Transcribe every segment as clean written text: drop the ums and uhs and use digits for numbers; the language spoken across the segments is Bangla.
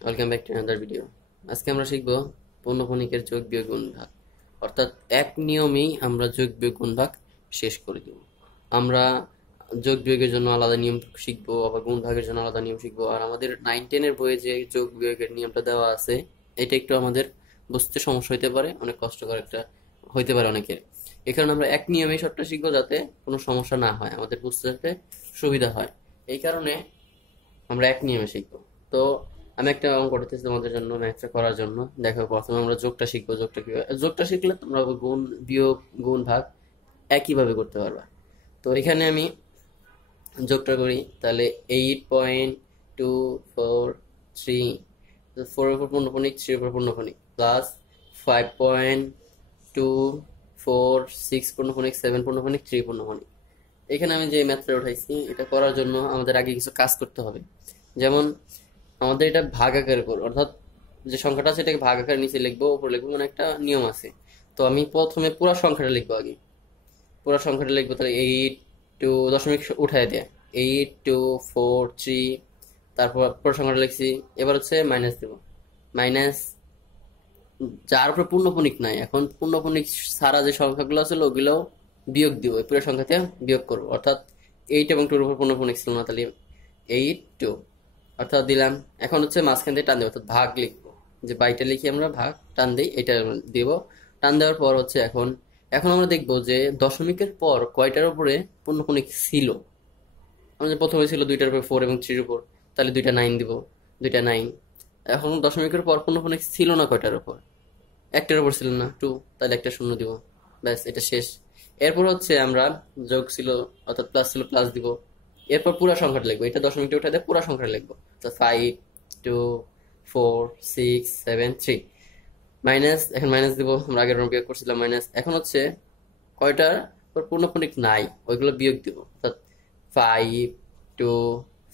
Welcome back to another video. আজকে আমরা শিখব পূর্ণফণিকের যোগ বিয়োগ গুণ ভাগ, অর্থাৎ এক নিয়মেই আমরা যোগ বিয়োগ গুণ ভাগ শেষ করে দেব। আমরা যোগ বিয়োগের জন্য আলাদা নিয়ম শিখবো, আবার গুণ ভাগের জন্য আলাদা নিয়ম শিখবো। আর আমাদের 9-10-এর বইয়ে যে যোগ বিয়োগের নিয়মটা দেওয়া আছে, এটা একটু আমাদের বুঝতে সমস্যা হতে পারে, অনেক কষ্টকর একটা হইতে পারে অনেকের। এই কারণে আমরা এক নিয়মেই সবটা শিখবো, যাতে কোনো সমস্যা না হয়, আমাদের বুঝতে যাতে সুবিধা হয়। এই কারণে আমরা এক নিয়মে শিখবো। তো আমি একটা অঙ্ক করতেছি তোমাদের জন্য, ম্যাথটা করার জন্য। দেখো, প্রথমে আমরা যোগটা শিখবো। যোগটা শিখলে তোমরা গুণ বিয়োগ গুণ ভাগ একইভাবে করতে পারবা। তো এখানে আমি যোগটা করি, তাহলে 8.243, 4 এর উপর পূর্ণফণিক, 3 এর উপর পূর্ণফণিক, প্লাস 5.246 পূর্ণফণিক, 7 পূর্ণফণিক, 3 পূর্ণফণিক। এখানে আমি যে ম্যাথটা উঠাইছি, এটা করার জন্য আমাদের আগে কিছু কাজ করতে হবে। যেমন আমাদের এটা ভাগ আকারে করবো, অর্থাৎ যে সংখ্যাটা আছে এটাকে ভাগ আকারে নিচে লিখবো, উপরে লিখবো, মানে একটা নিয়ম আছে। তো আমি প্রথমে পুরো সংখ্যাটা লিখবো আগে। পুরো সংখ্যাটা লিখবো, তাহলে 8 টু দশমিক উঠায় দেয়, 8.243, তারপর পুরো সংখ্যাটা লিখছি। এবার হচ্ছে মাইনাস দেবো, মাইনাস যার উপরে পূর্ণফণিক নাই। এখন পূর্ণফণিক ছাড়া যে সংখ্যাগুলো আছে ওগুলো বিয়োগ দিব, এই পুরো সংখ্যাতে বিয়োগ করবো। অর্থাৎ 8 এবং 2-এর উপর পূর্ণফণিক ছিল না, তাহলে 8 2, অর্থাৎ দিলাম। এখন হচ্ছে মাঝখান দিয়ে টান দেবো, অর্থাৎ ভাগ লিখবো। যে বাইটা লিখি আমরা, ভাগ টান দিই, এটা দিব। টান দেওয়ার পর হচ্ছে এখন এখন আমরা দেখবো যে দশমিকের পর কয়টার উপরে পূর্ণফণিক ছিল। আমাদের প্রথমে ছিল 2টার উপর 4 এবং 3-এর উপর, তাহলে 2টা 9 দিব, 2টা 9। এখন দশমিকের পর পূর্ণফণিক ছিল না কয়টার উপর, একটার উপর ছিল না, 2, তাহলে একটা শূন্য দিব। ব্যাস, এটা শেষ। এরপর হচ্ছে আমরা যোগ ছিল, অর্থাৎ প্লাস ছিল, প্লাস দিব। এরপর পুরা সংখ্যাটা লিখবো, এটা দশমিকটা উঠে দিয়ে পুরা সংখ্যাটা লিখবো। তো 5.24673, মাইনাস, এখন মাইনাস দিব, আমরা আগের বিয়োগ করছিলাম মাইনাস। এখন হচ্ছে কয়টার পর পূর্ণফণিক নাই ওইগুলো বিয়োগ দিব, অর্থাৎ 5 2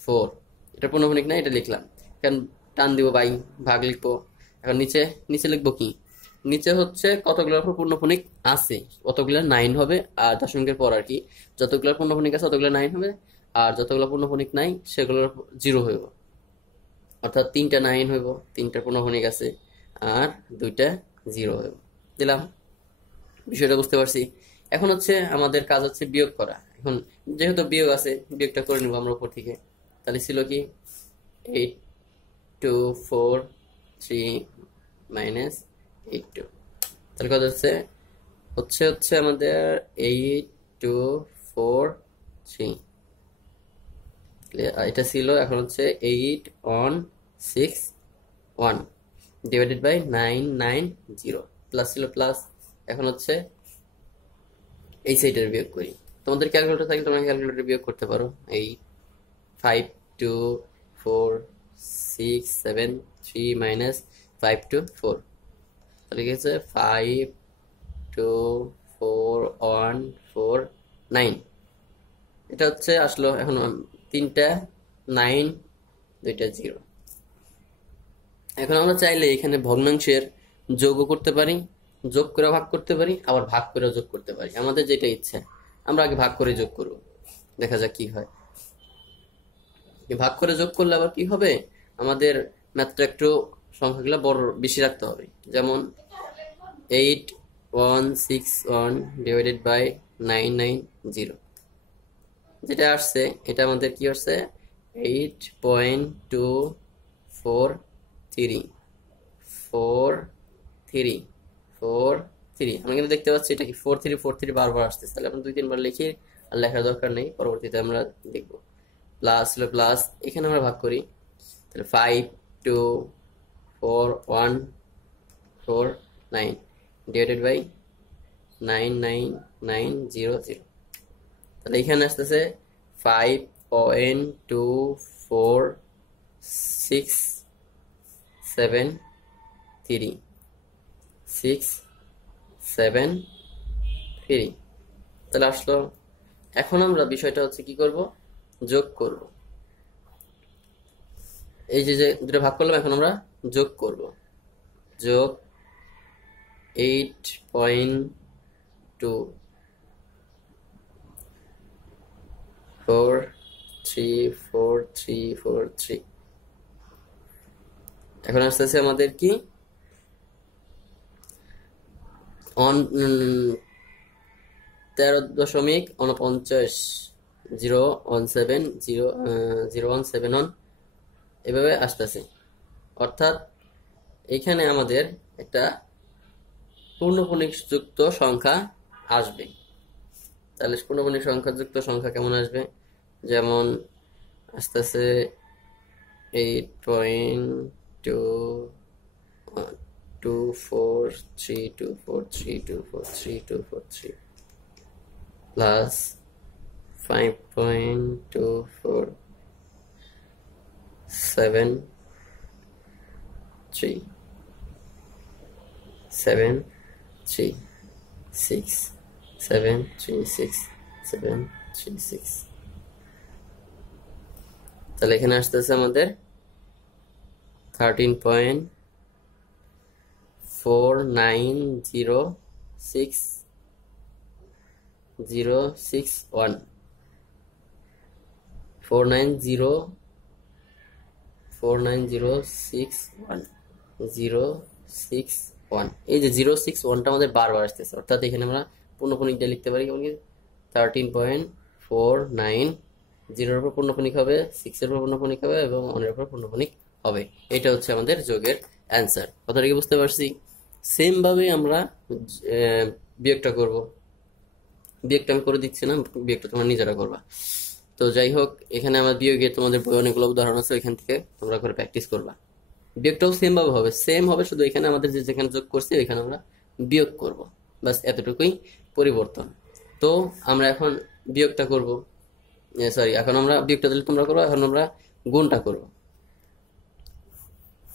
4, এটা পূর্ণফণিক নাই, এটা লিখলাম। এখন টান দিব, বাই, ভাগ লিখবো। এখন নিচে নিচে লিখবো কি, নিচে হচ্ছে কতগুলোর উপর পূর্ণফণিক আছে অতগুলো 9 হবে, আর দশমিকের পর আর কি যতগুলো পূর্ণফণিক আছে অতগুলো 9 হবে, আর যতগুলো পূর্ণফণিক নাই সেগুলোর 0 হইব। অর্থাৎ 3টা 9 হইব, 3টা পূর্ণফণিক আছে, আর 2টা 0 হইব। দিলাম, বিষয়টা বুঝতে পারছি। এখন হচ্ছে আমাদের কাজ হচ্ছে বিয়োগ করা। এখন যেহেতু বিয়োগ আছে, বিয়োগটা করে নিব আমরা উপর থেকে। তাহলে ছিল কি, 8.243 মাইনাস 8 2, তাহলে কত হচ্ছে, হচ্ছে আমাদের 8.243। এটা ছিল, এখন হচ্ছে 8.161 ডিভাইডেড বাই 990, প্লাস ছিল প্লাস। এখন হচ্ছে এই সাইডের বিয়োগ করি। তোমাদের ক্যালকুলেটর থাকলে তোমরা ক্যালকুলেটর বিয়োগ করতে পারো। এই 5.24673 মাইনাস 524, তাহলে কি হচ্ছে 5.24149। এটা হচ্ছে আসলো। এখন 3টা 9, 2টা 0। এখন আমরা চাইলে এখানে ভগ্নাংশের যোগও করতে পারি, যোগ করে ভাগ করতে পারি, আবার ভাগ করে যোগ করতে পারি, আমাদের যেটা ইচ্ছা। আমরা আগে ভাগ করে যোগ করব, দেখা যাক কি হয়। এই ভাগ করে যোগ করলে আবার কি হবে, আমাদের ম্যাথটা একটু সংখ্যাগুলো বড় বেশি রাখতে হবে। যেমন 8161 ডিভাইডেড বাই 990, যেটা আসছে এটা আমাদের কি আসছে, 8.243 4 3 আমরা কিন্তু দেখতে পাচ্ছি এটা কি 4343 বারবার আসতেছে। তাহলে আমরা 2-3 বার লিখি, আর লেখার দরকার নেই, পরবর্তীতে আমরা দেখবো। প্লাস হলো প্লাস, এখানে আমরা ভাগ করি, তাহলে 5.24149 ডিভাইডেড বাই 99900, তাহলে এখানে আসতেছে 5.24673 তাহলে আসলো। এখন আমরা বিষয়টা হচ্ছে কি করব, যোগ করব। এই যে যে দুটো ভাগ করলাম, এখন আমরা যোগ করব। যোগ 8.2434343, এখন আসতেছে আমাদের কি অন 13.49 017 0 0 1 7 1 এভাবে আসতেছে। অর্থাৎ এখানে আমাদের একটা পূর্ণপূর্ণিক যুক্ত সংখ্যা আসবে। তাহলে পূর্ণপূর্ণিক সংখ্যা যুক্ত সংখ্যা কেমন আসবে? যেমন আসতেছে 8.243243243 প্লাস 5.2473 তাহলে এখানে আসতেছে আমাদের 13.4906 061 এই যে 061টা আমাদের বারবার আসতেছে, অর্থাৎ এখানে আমরা পূর্ণপূর্ণিকটা লিখতে পারি কেমন কি 13.49 উপর পূর্ণপূর্ণিক হবে, 6 এর উপর পূর্ণপূর্ণিক হবে এবং 1 এর উপর পূর্ণপূর্ণিক হবে। এটা হচ্ছে আমাদের যোগের অ্যান্সার। কথাটা কি বুঝতে পারছি? সেম ভাবে আমরা বিয়োগটা করব। বিয়োগটা আমি করে দিচ্ছি না, বিয়োগটা তোমরা নিজেরা করবা। তো যাই হোক, এখানে আমার বিয়োগে তোমাদের বই অনেকগুলো উদাহরণ আছে, এখান থেকে তোমরা করে প্র্যাকটিস করবা। বিয়োগটাও সেম ভাবে হবে, সেম হবে, শুধু এখানে আমাদের যেখানে যোগ করছি ওইখানে আমরা বিয়োগ করব, বাস এতটুকুই পরিবর্তন। তো আমরা এখন বিয়োগটা করব, সরি, এখন আমরা বিয়োগটা দিলে তোমরা করবো, এখন আমরা গুণটা করব।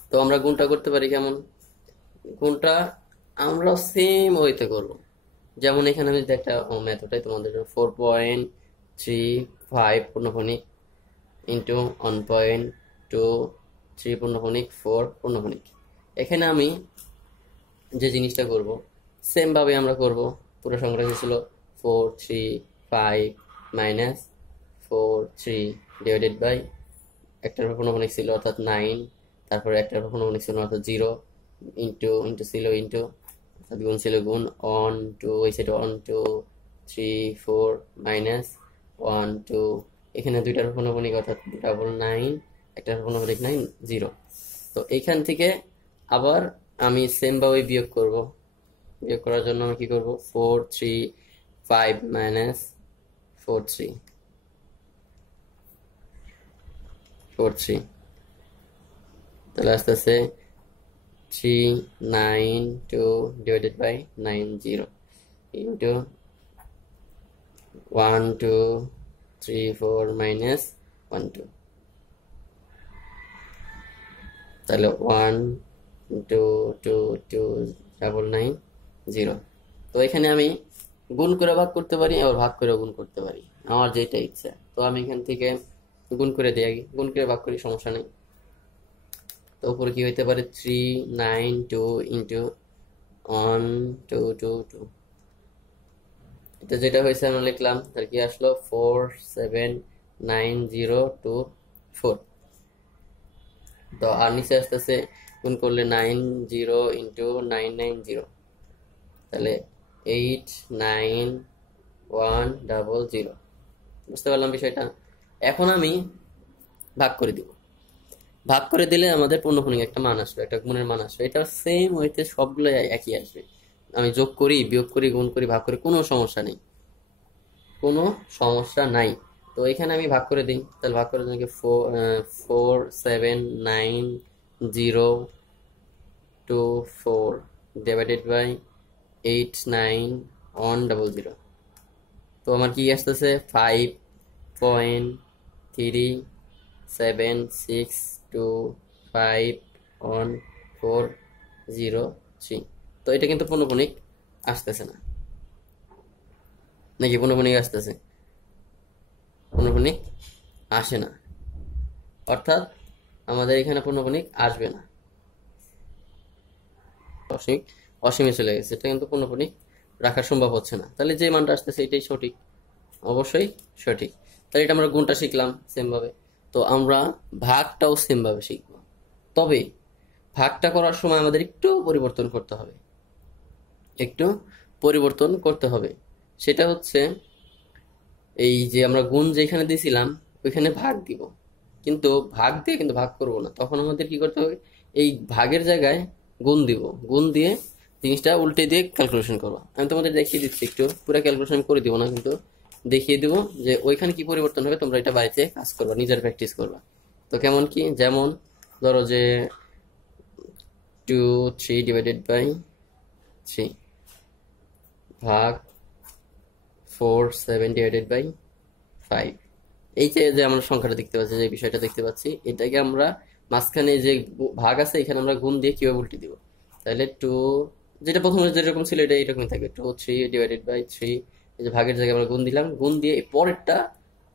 তো আমরা গুণটা করতে পারি কেমন? গুণটা আমরা সেম ওইতে করব। যেমন এখানে আমি যদি একটা মেথডটাই তোমাদের 4.35 পূর্ণপূর্ণিক ইন্টু 1.23 পূর্ণপূর্ণিক 4 পূর্ণপূর্ণিক, এখানে আমি যে জিনিসটা করব সেম ভাবে আমরা করব। পুরো সংখ্যাটা ছিল 435 মাইনাস 43 ডিভাইডেড বাই একটার পূর্ণপূর্ণিক ছিল অর্থাৎ 9, তারপরে একটার পূর্ণপূর্ণিক ছিল অর্থাৎ 0, ইন্টু ইন্টু ছিল ইন্টু, অর্থাৎ গুণ ছিল গুণ, 1 2 এই সাইডে 1 2 3 4 মাইনাস 1 2, এখানে দুইটার পূর্ণপূর্ণিক অর্থাৎ 9, একটার পূর্ণপূর্ণিক 9 0। তো এইখান থেকে আবার আমি সেম ভাবে বিয়োগ করব। বিয়োগ করার জন্য আমি কি করব? 435 মাইনাস 43 তাহলে আস্তে আস্তে 392 ডিভাইডেড বাই 90 ইন্টু 1 2 3 4 মাইনাস 1 2, তাহলে 1 2 2 2 9 0। তো এখানে আমি গুণ করে ভাগ করতে পারি, আবার ভাগ করে গুণ করতে পারি, আমার যেটা ইচ্ছা। তো আমি এখান থেকে গুণ করে দিই, আগে গুণ করে ভাগ করি, সমস্যা নেই। তো উপরে কি হইতে পারে? 392 ইন্টু 1 2 2 2, এটা যেটা হয়েছে আমরা লিখলাম, তার কি আসলো 4790224। তো আর নিচে আসতেছে গুণ করলে 90 ইন্টু 990, তাহলে 89100। বুঝতে পারলাম বিষয়টা? এখন আমি ভাগ করে দিব। ভাগ করে দিলে আমাদের পূর্ণপূর্ণিক একটা মান আসবে, একটা গুণের মান আসবে। এটা সেম হইতে সবগুলো একই আসবে। আমি যোগ করি, বিয়োগ করি, গুণ করি, ভাগ করি, কোনো সমস্যা নেই, কোনো সমস্যা নাই। তো এখানে আমি ভাগ করে দিই, তাহলে ভাগ করে দিই 4790224 ডিভাইডেড বাই 89100। তো আমার কি আসতেছে? 5.376251403। তো এটা কিন্তু পূর্ণপূর্ণিক আসতেছে না, নাকি পূর্ণপূর্ণিক আসতেছে? পূর্ণপূর্ণিক আসে না, অর্থাৎ আমাদের এখানে পূর্ণপূর্ণিক আসবে না, অসীমে চলে গেছে। এটা কিন্তু পূর্ণপূর্ণিক রাখা সম্ভব হচ্ছে না। তাহলে যে মানটা আসতেছে এটাই সঠিক, অবশ্যই সঠিক। তাহলে এটা আমরা গুণটা শিখলাম সেম ভাবে। তো আমরা ভাগটাও সেম ভাবে শিখবো, তবে ভাগটা করার সময় আমাদের একটু পরিবর্তন করতে হবে, একটু পরিবর্তন করতে হবে। সেটা হচ্ছে এই যে আমরা গুণ যেখানে দিয়েছিলাম ওইখানে ভাগ দিব, কিন্তু ভাগ দিয়ে কিন্তু ভাগ করব না, তখন আমাদের কি করতে হবে, এই ভাগের জায়গায় গুণ দিব, গুণ দিয়ে জিনিসটা উল্টে দিয়ে ক্যালকুলেশন করবো। আমি তোমাদের দেখিয়ে দিচ্ছি, একটু পুরো ক্যালকুলেশন করে দিব না, কিন্তু দেখিয়ে দিব যে ওইখানে কি পরিবর্তন হবে। তোমরা এটা বাড়িতে কাজ করবা, নিজের প্র্যাকটিস করবা। তো কেমন কি, যেমন ধরো যে 2 3 / 3 ভাগ 4 7 / 5। এই যে যে আমরা সংখ্যাটা দেখতে পাচ্ছি, যে বিষয়টা দেখতে পাচ্ছি, এটাকে আমরা মাঝখানে যে ভাগ আছে এখানে আমরা গুণ দিয়ে কিভাবে উল্টে দিব। তাহলে টু, যেটা প্রথমে যেরকম ছিল এটা এরকমই থাকবে, 2 3 / 3। এই যে ভাগের জায়গায় আমরা গুণ দিলাম, গুণ দিয়ে এই পরেরটা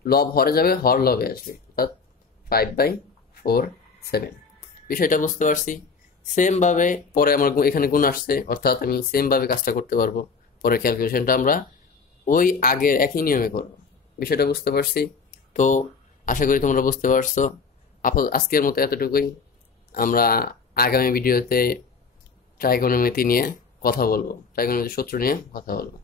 লব হরে যাবে, হর লবে আসবে, অর্থাৎ 5/4 7। বিষয়টা বুঝতে পারছি। সেম ভাবে পরে আমার এখানে গুণ আসছে, অর্থাৎ আমি সেম ভাবে কাজটা করতে পারবো। পরে ক্যালকুলেশনটা আমরা ওই আগের একই নিয়মে করবো। বিষয়টা বুঝতে পারছি। তো আশা করি তোমরা বুঝতে পারছো। আজকের মতো এতটুকুই। আমরা আগামী ভিডিওতে ট্রাইগোনোমেট্রি নিয়ে কথা বলবো, ট্রাইগোনোমেট্রি সূত্র নিয়ে কথা বলবো।